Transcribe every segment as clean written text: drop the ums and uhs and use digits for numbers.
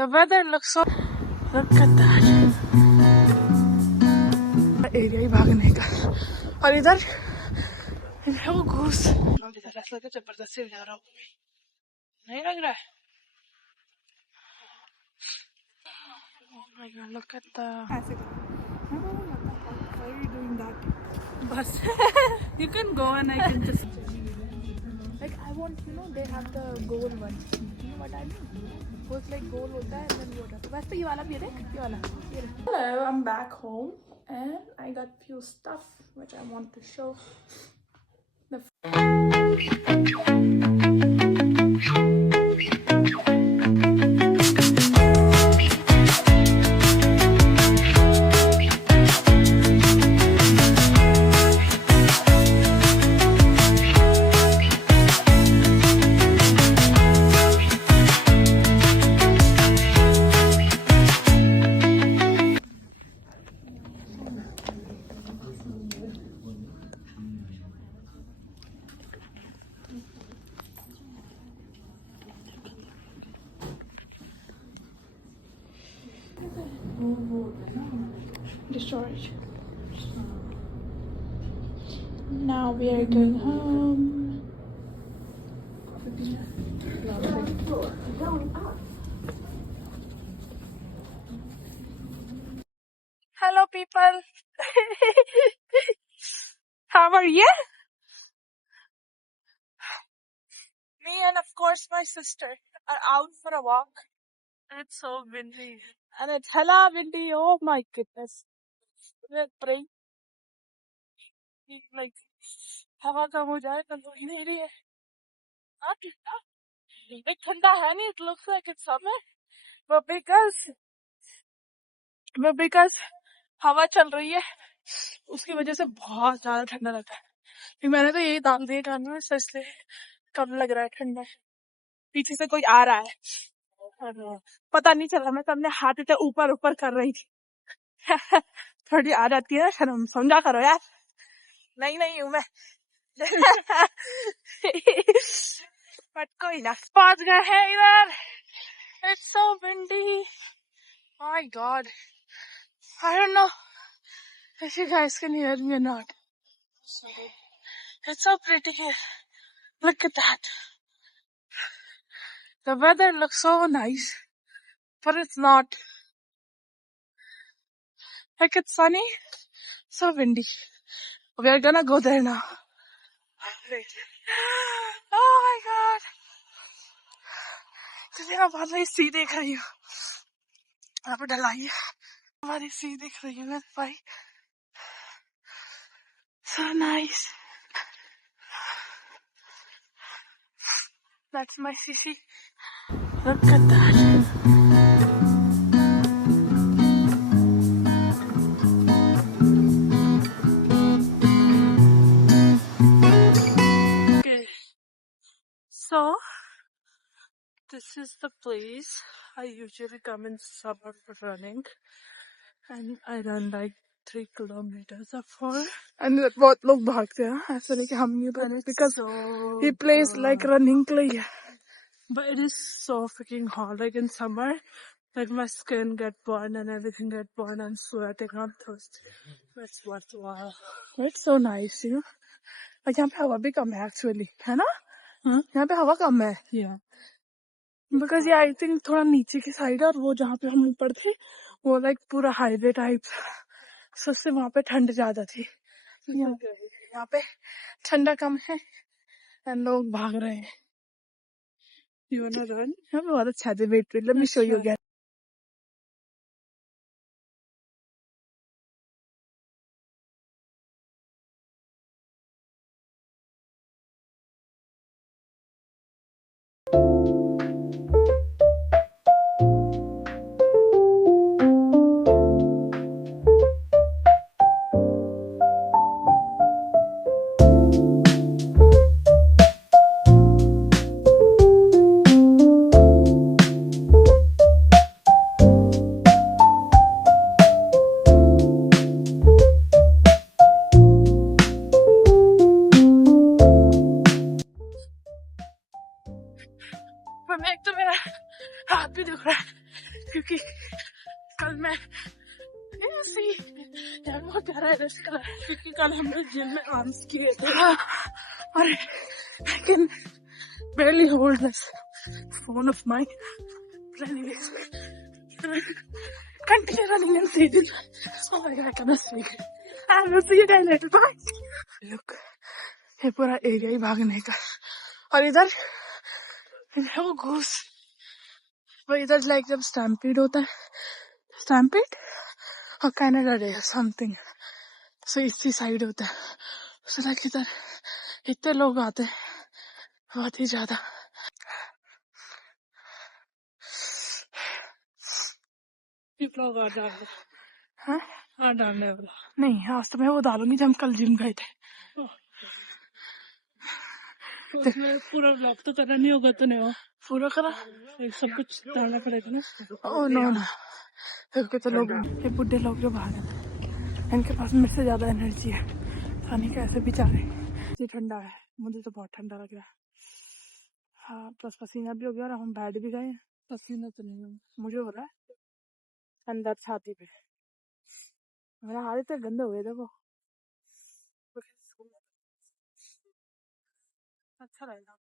The weather looks so. Look at that. Area ही भागने का और इधर वो घूस इधर ऐसा लगा जबरदस्ती जा रहा हूँ नहीं लग रहा है Oh my God, look at the ऐसे why are you doing that bus you can go and I can just like I want they have the goal one you know what I mean वो like goal होता है and then वो होता है वैसे ये वाला भी है देख ये वाला ये hello I'm back home and I got few stuff which I want to show storage. Now we are going home. Hello people. How are you? Me and of course my sister are out for a walk. And it's so windy. And it's hella windy. Oh my goodness. We're praying. Like, हवा कम हो जाए तो हो ही नहीं रही है एक ठंडा है नहीं it looks like it's summer but because हवा चल रही है उसकी वजह से बहुत ज्यादा ठंडा लगता है फिर मैंने तो यही दाम दिए कान में इसलिए कम लग रहा है ठंडा पीछे से कोई आ रहा है और पता नहीं चला मैं सबने हाथ इतने ऊपर ऊपर कर रही थी थोड़ी आ जाती है शर्म समझा करो यार नहीं हूँ मैं बट कोई ना पहुंच गए हैं इधर It's so windy my God I don't know if you guys can hear me or not it's so pretty here look at that the weather looks so nice but it's not like it's sunny so windy we are gonna go there now oh my God मैं बहुत सी देख रही हूँ यहाँ पे ढलाई है हमारी सी दिख रही है मेरे भाई so nice that's my CC look at that okay so this is the place I usually come in summer for running and I run like 3 kilometers or 4 and बहुत लोग भागते हैं ऐसा नहीं कि हम नहीं भागते because he plays like running के लिए but it is so freaking hot like in summer like my skin get burned and everything get burned and sweating I'm thirsty it's worthwhile it's so nice you know और यहाँ पे हवा भी कम है actually है ना यहाँ पे हवा कम है yeah because yeah I think थोड़ा नीचे की साइड है और वो जहाँ पे हम ऊपर थे वो like पूरा हाईवे टाइप so उससे वहाँ पे ठंड ज्यादा थी यहाँ पे ठंडा कम है and लोग भाग रहे हैं you wanna run यहाँ पे बहुत अच्छा है wait let me show you again rest करा क्योंकि कल हमने जिम में आर्म्स किए थे और I can barely hold this phone of mine. But anyways, continue running and season. Oh my god, I cannot speak. I will see you guys later. Bye. Look, ये पूरा एरिया ही भागने का और इधर वो घूस वो इधर लाइक जब स्टैम्पीड होता है स्टैम्पीड और कनाडा डे समथिंग सो इसी साइड होता है सो लाइक इधर इतने लोग आते हैं बहुत ही ज्यादा व्लॉग आ डाल हाँ हाँ डालने वाला नहीं आज तो मैं वो डालूंगी जब हम कल जिम गए थे तो उसमें पूरा व्लॉग तो करना नहीं होगा तो नहीं हो पूरा करा सब कुछ डालना पड़ेगा ना ओह नो नो क्योंकि तो लोग ये बुढ़े लोग जो बाहर हैं इनके पास मेरे से ज्यादा एनर्जी है खाने के ऐसे बेचारे ये ठंडा है मुझे तो बहुत ठंडा लग रहा है हाँ प्लस पसीना भी हो गया और हम बैठ भी गए पसीना तो नहीं हो मुझे हो रहा है अंदर छाती पे मेरा हाथ इतने गंदे हो गए थे वो अच्छा लगा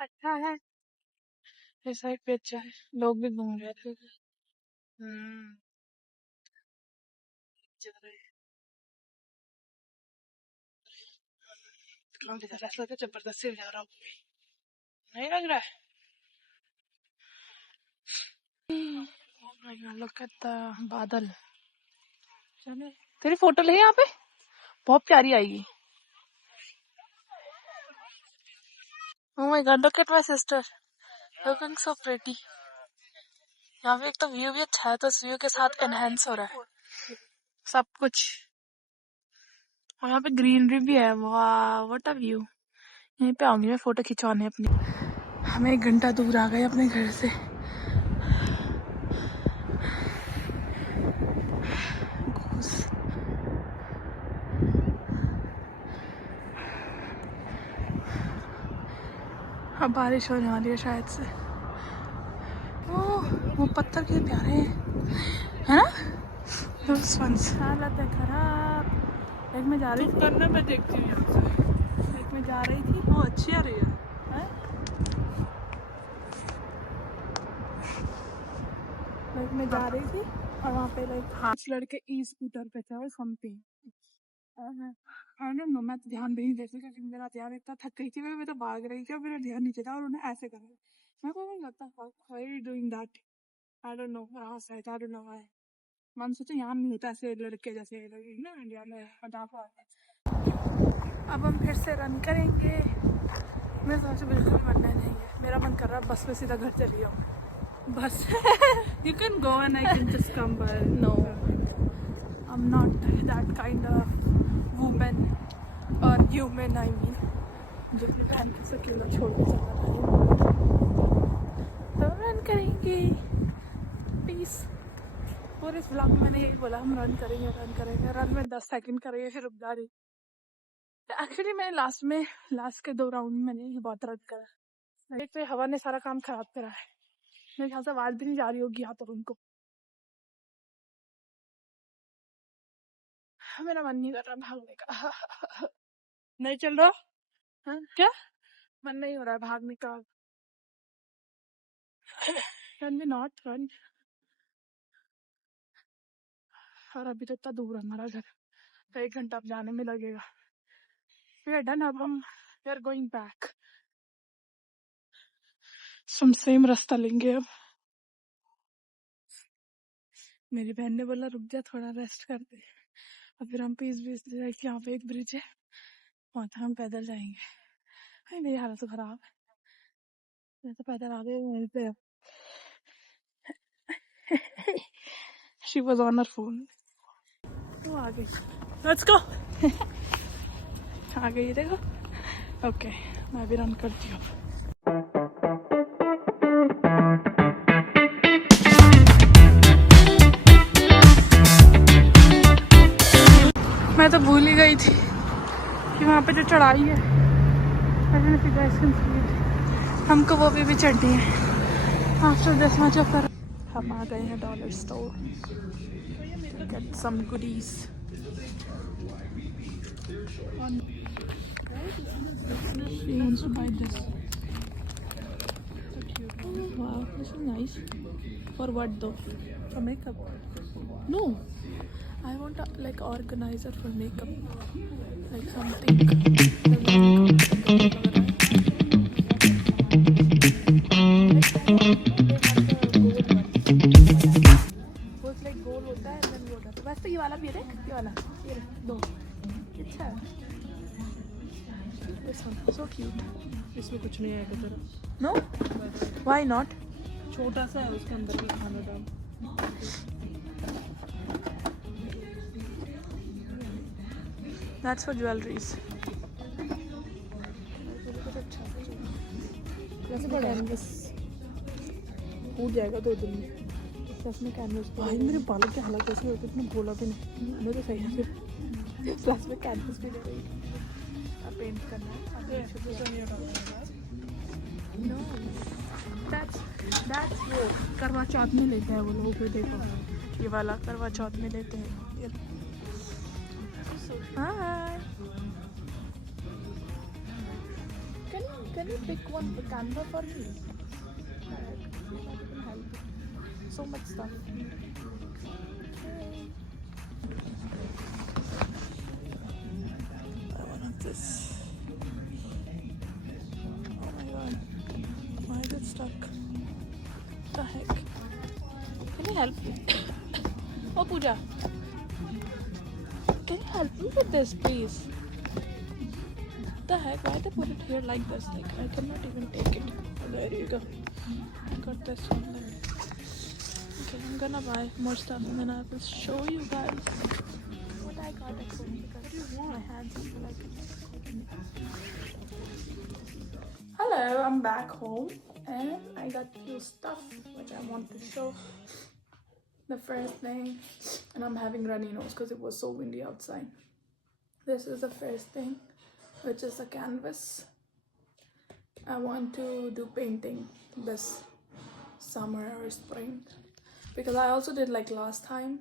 अच्छा है इस साइड पे अच्छा है लोग भी घूम रहे थे जा रहे हैं काम ऐसा लगा जबरदस्ती जा रहा हूँ नहीं लग रहा है Oh my God, look at the बादल चले तेरी फोटो ले यहाँ पे बहुत प्यारी आएगी Oh my God, look at my sister looking so pretty यहाँ पे एक तो व्यू भी अच्छा है तो इस व्यू के साथ एनहेंस हो रहा है सब कुछ और यहाँ पे ग्रीनरी भी है वाह व्हाट अ व्यू यहीं पे आऊंगी मैं फोटो खिंचवाने अपनी हमें 1 घंटा दूर आ गए अपने घर से अब बारिश होने वाली है शायद से वो पत्थर के प्यारे हैं है ना हालत है खराब एक में जा रही थी करने पे देखती हूँ यहाँ से एक में जा रही थी वो अच्छी आ रही है एक में जा रही थी और वहाँ पे लाइक कुछ लड़के ई स्कूटर पे थे और समथिंग आई डोंट नो मैं तो ध्यान भी नहीं देती क्योंकि मेरा ध्यान इतना थक गई थी मैं तो भाग रही थी और मेरा ध्यान नीचे था और उन्हें ऐसे करा मैं को नहीं लगता why are you doing that I don't know I said I don't know why मन सोचा यहाँ नहीं होता ऐसे लड़के जैसे ना इंडिया में अब हम फिर से रन करेंगे मेरे समझ से बिल्कुल मन नहीं है मेरा मन कर रहा है बस में सीधा घर चली जाऊँ बस you can go and I can just come but no I'm not that kind of woman or human I mean जो अपनी बहन को अकेला छोड़ के चला रहा है तो रन करेंगे प्लीज और इस व्लॉग में मैंने यही बोला हम रन करेंगे रन में 10 सेकंड करेंगे फिर रुक जा रही एक्चुअली मैंने लास्ट के 2 राउंड में मैंने बहुत रन करा तो हवा ने सारा काम खराब करा है मेरे ख्याल से आवाज भी नहीं जा रही होगी यहाँ तक उनको मेरा मन नहीं कर रहा भागने का नहीं चल रहा हाँ? क्या मन नहीं हो रहा है भागने का रन भी नॉट रन और अभी तो इतना दूर है हमारा घर तो 1 घंटा अब जाने में लगेगा फिर डन अब हम वी आर गोइंग बैक हम सेम रास्ता लेंगे अब मेरी बहन ने बोला रुक जा थोड़ा रेस्ट कर दे और फिर हम पीस यहाँ पे एक ब्रिज है वहाँ तक हम पैदल जाएंगे मेरी हालत तो खराब है मैं तो पैदल आ गई वहीं पे she was on her phone तो आ गई लेट्स गो आ गई देखो ओके मैं भी रन करती हूँ मैं तो भूल ही गई थी कि वहाँ पे जो चढ़ाई है हमको वो भी चढ़नी है आफ्टर दिस मच ऑफ हम आ गए हैं dollar store to get some goodies. She wants to buy this. Oh wow, this is nice. For what though? For makeup. No, I want a like organizer for makeup, like something. वो like गोल होता है and then वो होता है. तो वैसे ये वाला भी है देख, ये वाला, ये दो. अच्छा है. This one, so cute. इसमें कुछ नहीं आएगा तेरा. No? Why not? छोटा सा है, उसके अंदर भी खाना डाल. That's for jewelries. कैसे बड़ा है? हो जाएगा 2 दिन में. इसमें कैनवस. भाई मेरे बालों के हालत कैसे होते, तुमने बोला भी नहीं. मैं तो सही है फिर. प्लस में कैनवस भी ले रही. अब पेंट करना है. No, that's वो करवा चौथ में लेते हैं वो लोग. फिर देखो ये वाला करवा चौथ में लेते हैं. Hi. Can you pick one for Canva for me? So much stuff. I want this. Oh my god. Why is it stuck? What the heck? Can you help me? Oh Pooja. Can you help me with this please? What the heck? Why they put it here like this? Like I cannot even take it. Oh, there you go. I got this one there. Okay, I'm gonna buy more stuff and then I will show you guys what I got at home because my hands feel like Hello, I'm back home and I got few stuff which I want to show. The first thing, and I'm having runny nose because it was so windy outside. This is the first thing, which is a canvas. I want to do painting this summer or spring because I also did like last time,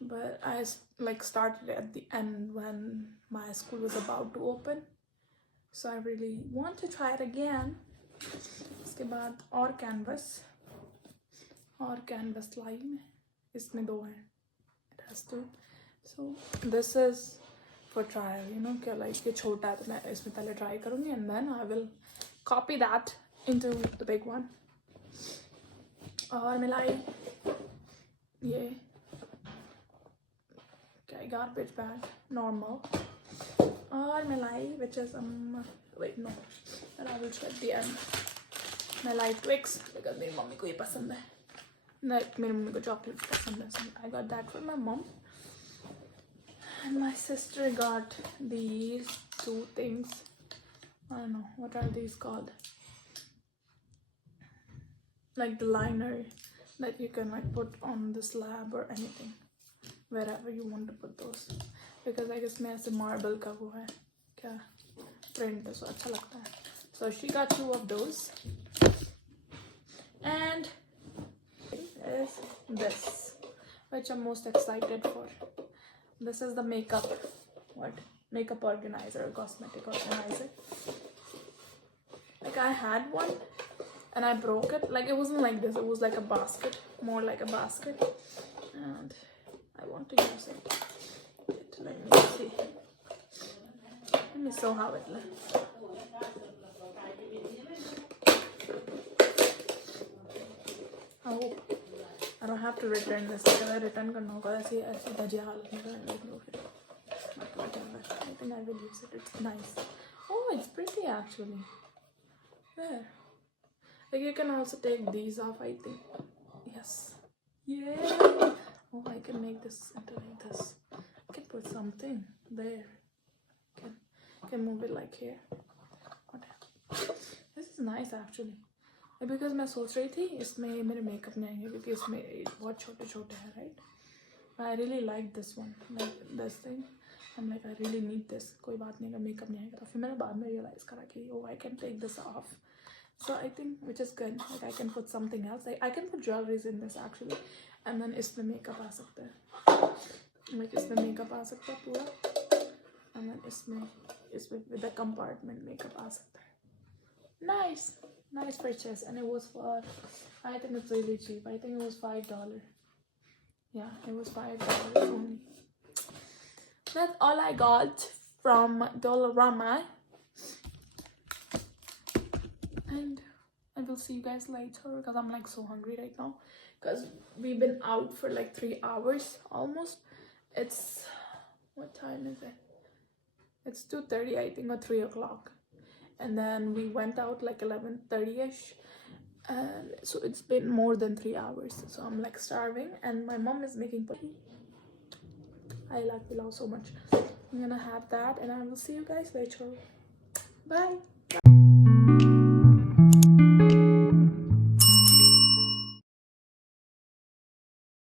but I like started at the end when my school was about to open, so I really want to try it again. इसके बाद और canvas line में इसमें 2 हैं. It has 2. So this is for trial, you know, कि like ये छोटा है तो मैं इसमें पहले try करूँगी and then I will copy that into the big one. और मिलाई ये क्या garbage bag normal. और मिलाई which is wait no, that I will show at the end. मिलाई Twix because मेरी मम्मी को ये पसंद है. Like मेरी मम्मी को chocolate पसंद है, so I got that for my mom. And my sister got these 2 things. I don't know what are these called. Like the liner that you can like put on the slab or anything, wherever you want to put those. Because I guess में ऐसे marble का वो है क्या print है, so अच्छा लगता है. So she got 2 of those. And is this, which I'm most excited for. This is the makeup organizer, cosmetic organizer. Like I had one and I broke it. Like it wasn't like this, it was like a basket, more like a basket, and I want to use it. Let me see. Let me show how it looks. I hope I don't have to return this. If I return करना होगा ऐसी दजिया हालत में देख लो फिर. I think I will use it. It's nice. Oh, it's pretty actually. There. Like you can also take these off, I think. Yes. Yeah. Oh, I can make this into like this. I can put something there. Can move it like here. Whatever. This is nice actually. Because मैं सोच रही थी इसमें मेरे मेकअप नहीं आएंगे क्योंकि इसमें बहुत छोटे छोटे हैं, right? I really like this one, like this thing. I'm like I really need this. कोई बात नहीं, अगर मेकअप नहीं आएगा तो फिर मैंने बाद में realize करा कि oh I can take this off So I think, which is good, like I can put something else. Like I can put jewelries in this actually, and then इसमें makeup आ सकता है, like इसमें makeup आ सकता है पूरा, and then इसमें with the compartment makeup आ सकता है. Nice purchase, and it was for, I think it's really cheap. I think it was $5. Yeah, it was $5 only. That's all I got from Dollarama. And I will see you guys later because I'm like so hungry right now because we've been out for like 3 hours almost. It's, what time is it? It's 2:30 I think, or 3 o'clock, and then we went out like 11:30ish, and so it's been more than 3 hours, so I'm like starving, and my mom is making pulao. I like pulao so much. I'm gonna have that, and I will see you guys later. Bye.